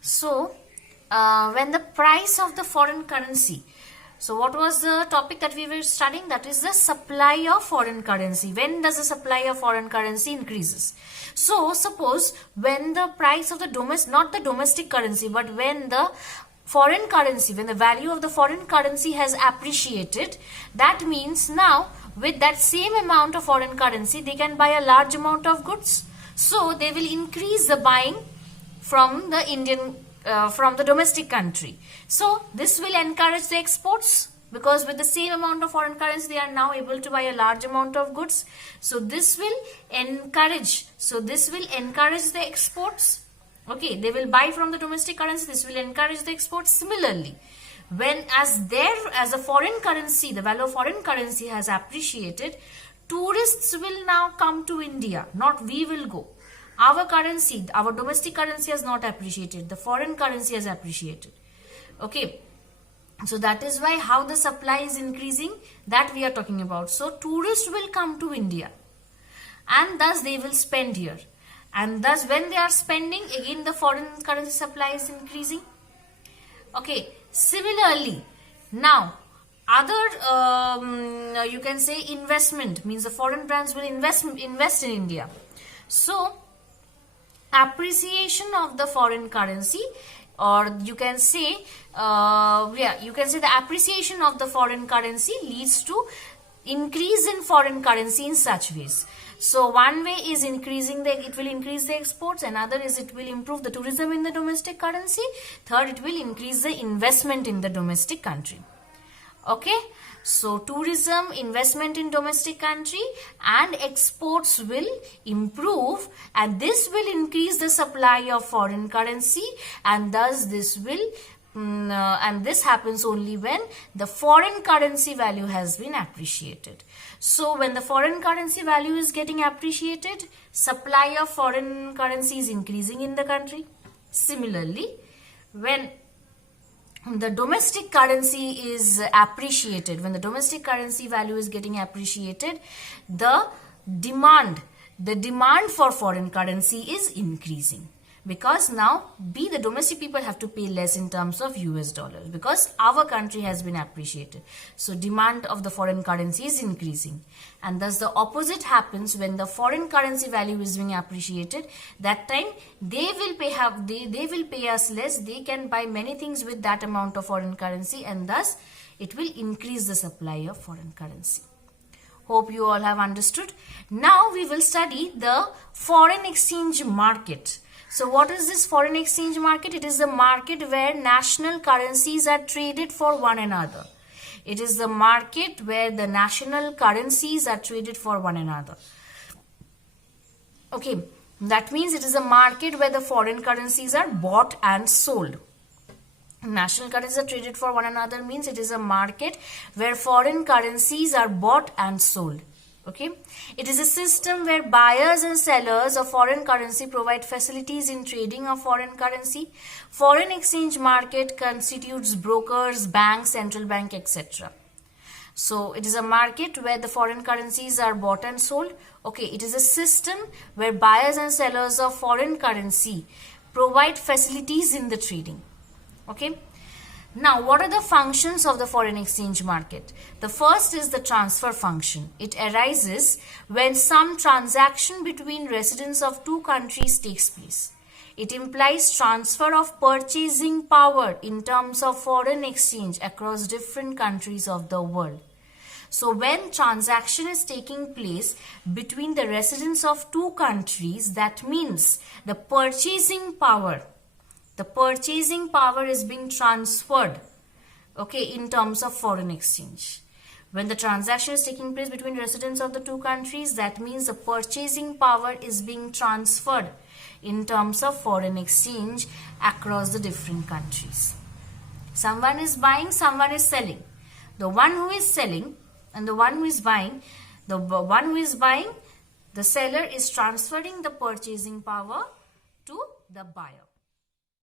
So, when the price of the foreign currency, so what was the topic that we were studying? That is the supply of foreign currency. When does the supply of foreign currency increases? So, suppose when the price of the not the domestic currency, but when the foreign currency, when the value of the foreign currency has appreciated, that means now with that same amount of foreign currency, they can buy a large amount of goods. So, they will increase the buying from the from the domestic country. So this will encourage the exports, because with the same amount of foreign currency they are now able to buy a large amount of goods. So this will encourage the exports. Okay, they will buy from the domestic currency. This will encourage the exports. Similarly, when as a foreign currency, the value of foreign currency has appreciated, tourists will now come to India, not we will go. Our currency, our domestic currency has not appreciated. The foreign currency has appreciated. Okay. So that is why how the supply is increasing, that we are talking about. So tourists will come to India and thus they will spend here. And thus when they are spending, again the foreign currency supply is increasing. Okay. Similarly, now other you can say investment, means the foreign brands will invest in India. So appreciation of the foreign currency, or you can say the appreciation of the foreign currency leads to increase in foreign currency in such ways. So one way is it will increase the exports, another is it will improve the tourism in the domestic currency, third it will increase the investment in the domestic country. Okay, so tourism, investment in domestic country and exports will improve, and this will increase the supply of foreign currency, and thus this happens only when the foreign currency value has been appreciated. So when the foreign currency value is getting appreciated, supply of foreign currency is increasing in the country. Similarly, when the domestic currency is appreciated, when the domestic currency value is getting appreciated, the demand for foreign currency is increasing, because now the domestic people have to pay less in terms of US dollars, because our country has been appreciated. So demand of the foreign currency is increasing, and thus the opposite happens when the foreign currency value is being appreciated. That time they will pay us less. They can buy many things with that amount of foreign currency, and thus it will increase the supply of foreign currency. Hope you all have understood. Now we will study the foreign exchange market. So what is this foreign exchange market? It is the market where national currencies are traded for one another. It is the market where the national currencies are traded for one another. Okay, that means it is a market where the foreign currencies are bought and sold. National currencies are traded for one another means it is a market where foreign currencies are bought and sold. Okay, it is a system where buyers and sellers of foreign currency provide facilities in trading of foreign currency. Foreign exchange market constitutes brokers, banks, central bank, etc. So it is a market where the foreign currencies are bought and sold. Okay, it is a system where buyers and sellers of foreign currency provide facilities in the trading. Okay. Now, what are the functions of the foreign exchange market? The first is the transfer function. It arises when some transaction between residents of two countries takes place. It implies transfer of purchasing power in terms of foreign exchange across different countries of the world. So, when transaction is taking place between the residents of two countries, that means the purchasing power is being transferred, okay, in terms of foreign exchange. When the transaction is taking place between residents of the two countries, that means the purchasing power is being transferred in terms of foreign exchange across the different countries. Someone is buying, someone is selling. The one who is selling and the one who is buying, the seller is transferring the purchasing power to the buyer.